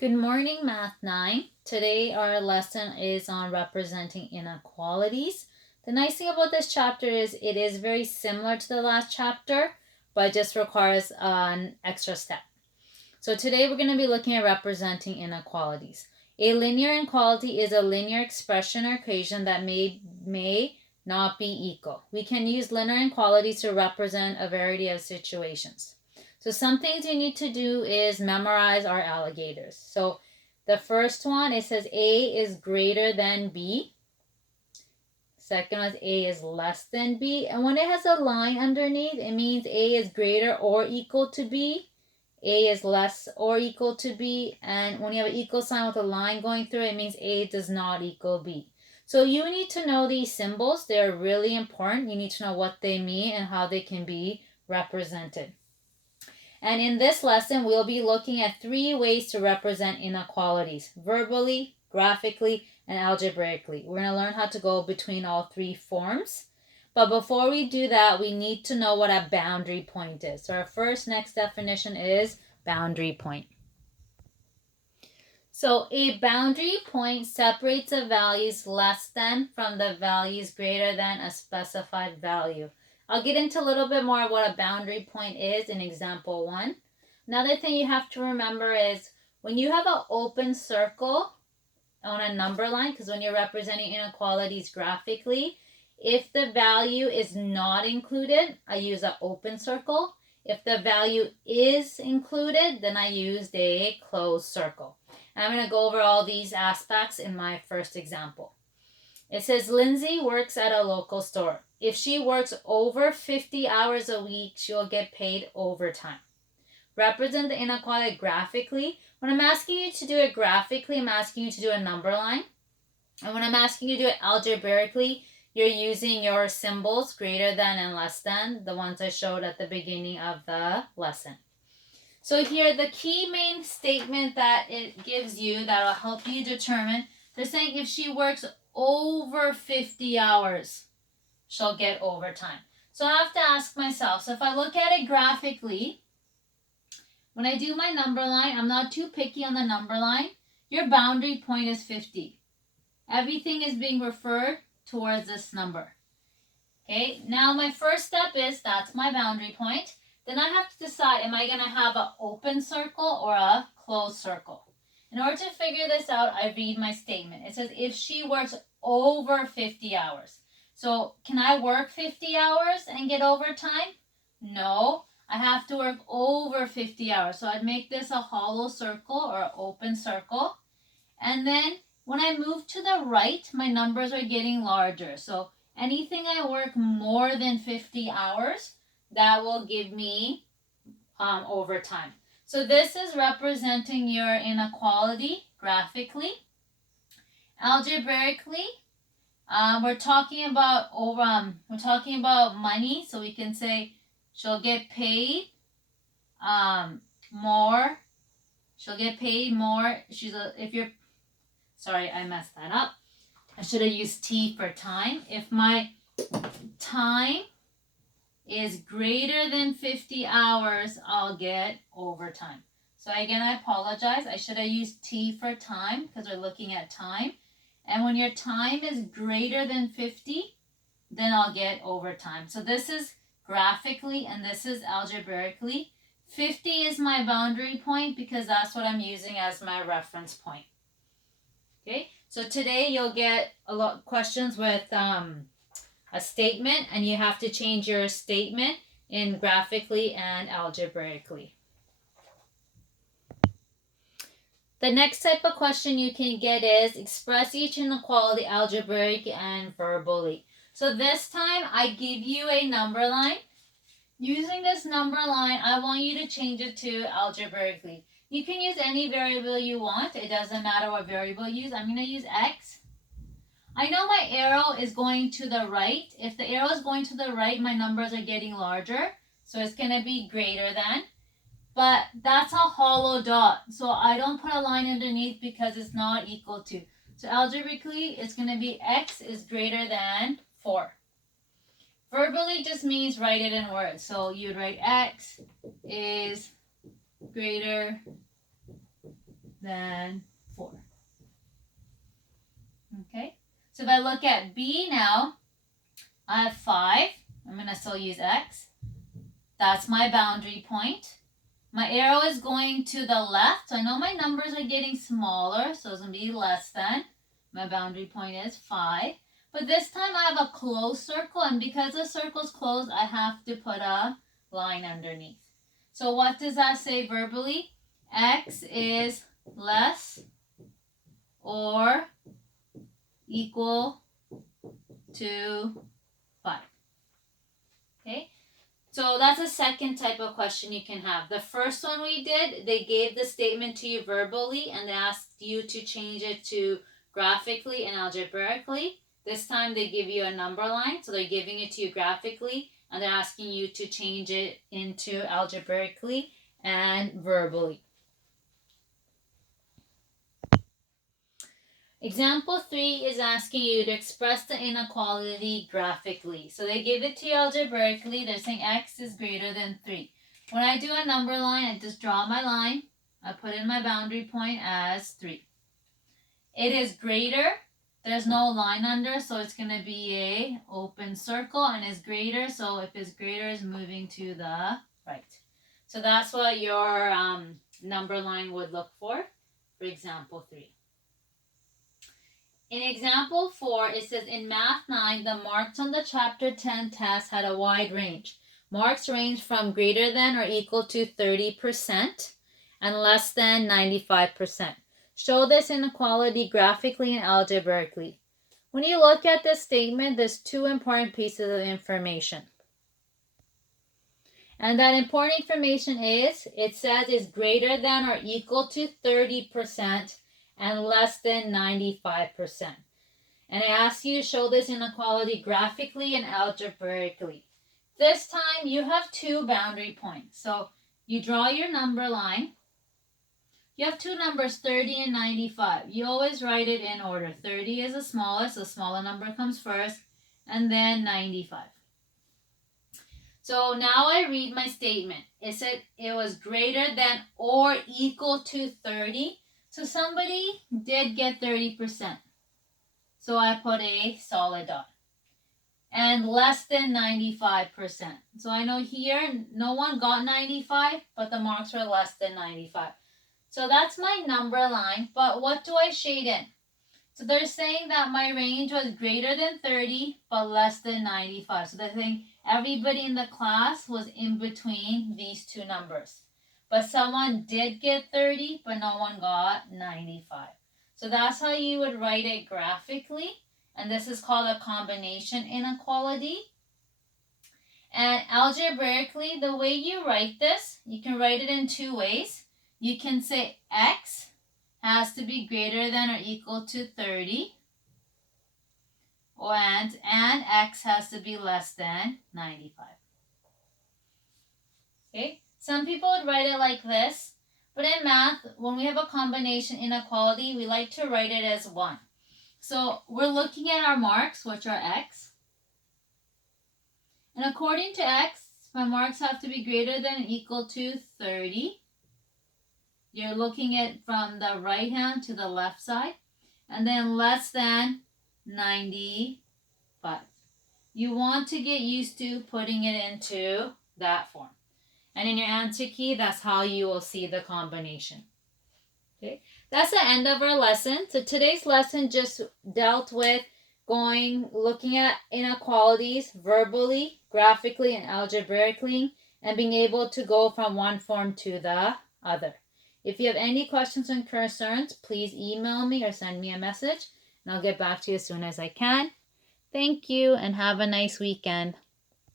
Good morning, Math 9. Today our lesson is on representing inequalities. The nice thing about this chapter is it is very similar to the last chapter, but just requires an extra step. So today we're going to be looking at representing inequalities. A linear inequality is a linear expression or equation that may not be equal. We can use linear inequalities to represent a variety of situations. So some things you need to do is memorize our alligators. So the first one, it says A is greater than B. Second one is A is less than B. And when it has a line underneath, it means A is greater or equal to B. A is less or equal to B. And when you have an equal sign with a line going through it, it means A does not equal B. So you need to know these symbols. They're really important. You need to know what they mean and how they can be represented. And in this lesson, we'll be looking at 3 ways to represent inequalities: verbally, graphically, and algebraically. We're going to learn how to go between all 3 forms. But before we do that, we need to know what a boundary point is. So our next definition is boundary point. So a boundary point separates the values less than from the values greater than a specified value. I'll get into a little bit more of what a boundary point is in example 1. Another thing you have to remember is when you have an open circle on a number line, because when you're representing inequalities graphically, if the value is not included, I use an open circle. If the value is included, then I used a closed circle. And I'm going to go over all these aspects in my first example. It says Lindsay works at a local store. If she works over 50 hours a week, she'll get paid overtime. Represent the inequality graphically. When I'm asking you to do it graphically, I'm asking you to do a number line. And when I'm asking you to do it algebraically, you're using your symbols greater than and less than, the ones I showed at the beginning of the lesson. So here, the key main statement that it gives you that will help you determine, they're saying if she works over 50 hours, she'll get overtime. So I have to ask myself, so if I look at it graphically, when I do my number line, I'm not too picky on the number line. Your boundary point is 50. Everything is being referred towards this number. Okay, now my first step is, that's my boundary point. Then I have to decide, am I going to have an open circle or a closed circle? In order to figure this out, I read my statement. It says if she works over 50 hours. So can I work 50 hours and get overtime? No, I have to work over 50 hours. So I'd make this a hollow circle or an open circle. And then when I move to the right, my numbers are getting larger. So anything I work more than 50 hours, that will give me overtime. So this is representing your inequality graphically. Algebraically, we're talking about money, so we can say she'll get paid more. She'll get paid more. Sorry, I messed that up. I should have used T for time. If my time is greater than 50 hours, I'll get overtime. So again, I apologize. I should have used T for time because we're looking at time. And when your time is greater than 50, then I'll get overtime. So this is graphically and this is algebraically. 50 is my boundary point because that's what I'm using as my reference point. Okay, so today you'll get a lot of questions with a statement, and you have to change your statement in graphically and algebraically. The next type of question you can get is express each inequality algebraic and verbally. So this time I give you a number line. Using this number line, I want you to change it to algebraically. You can use any variable you want. It doesn't matter what variable you use. I'm going to use x. I know my arrow is going to the right. If the arrow is going to the right, my numbers are getting larger. So it's going to be greater than. But that's a hollow dot. So I don't put a line underneath because it's not equal to. So algebraically, it's going to be x is greater than 4. Verbally just means write it in words. So you'd write x is greater than 4. Okay, so if I look at B now, I have 5. I'm going to still use X. That's my boundary point. My arrow is going to the left, so I know my numbers are getting smaller, so it's going to be less than. My boundary point is 5. But this time I have a closed circle, and because the circle's closed, I have to put a line underneath. So what does that say verbally? X is less or equal to 5. Okay? So that's a second type of question you can have. The first one we did, they gave the statement to you verbally and they asked you to change it to graphically and algebraically. This time they give you a number line, so they're giving it to you graphically and they're asking you to change it into algebraically and verbally. Example 3 is asking you to express the inequality graphically. So they give it to you algebraically. They're saying x is greater than 3. When I do a number line, I just draw my line. I put in my boundary point as 3. It is greater. There's no line under, so it's going to be a open circle, and is greater. So if it's greater, it's moving to the right. So that's what your number line would look for example 3. In example 4, it says in Math 9, the marks on the Chapter 10 test had a wide range. Marks range from greater than or equal to 30% and less than 95%. Show this inequality graphically and algebraically. When you look at this statement, there's 2 important pieces of information. And that important information is, it says it's greater than or equal to 30% and less than 95%. And I ask you to show this inequality graphically and algebraically. This time you have 2 boundary points. So you draw your number line. You have 2 numbers, 30 and 95. You always write it in order. 30 is the smallest, the smaller number comes first, and then 95. So now I read my statement. It said it was greater than or equal to 30. So somebody did get 30%. So I put a solid dot. And less than 95%. So I know here no one got 95, but the marks were less than 95. So that's my number line, but what do I shade in? So they're saying that my range was greater than 30, but less than 95. So they're saying everybody in the class was in between these 2 numbers. But someone did get 30, but no one got 95. So that's how you would write it graphically. And this is called a combination inequality. And algebraically, the way you write this, you can write it in 2 ways. You can say x has to be greater than or equal to 30. And x has to be less than 95. Okay? Some people would write it like this, but in math, when we have a combination inequality, we like to write it as 1. So we're looking at our marks, which are x. And according to x, my marks have to be greater than or equal to 30. You're looking at from the right hand to the left side. And then less than 95. You want to get used to putting it into that form. And in your answer key, that's how you will see the combination. Okay, that's the end of our lesson. So today's lesson just dealt with looking at inequalities verbally, graphically, and algebraically, and being able to go from one form to the other. If you have any questions and concerns, please email me or send me a message, and I'll get back to you as soon as I can. Thank you, and have a nice weekend.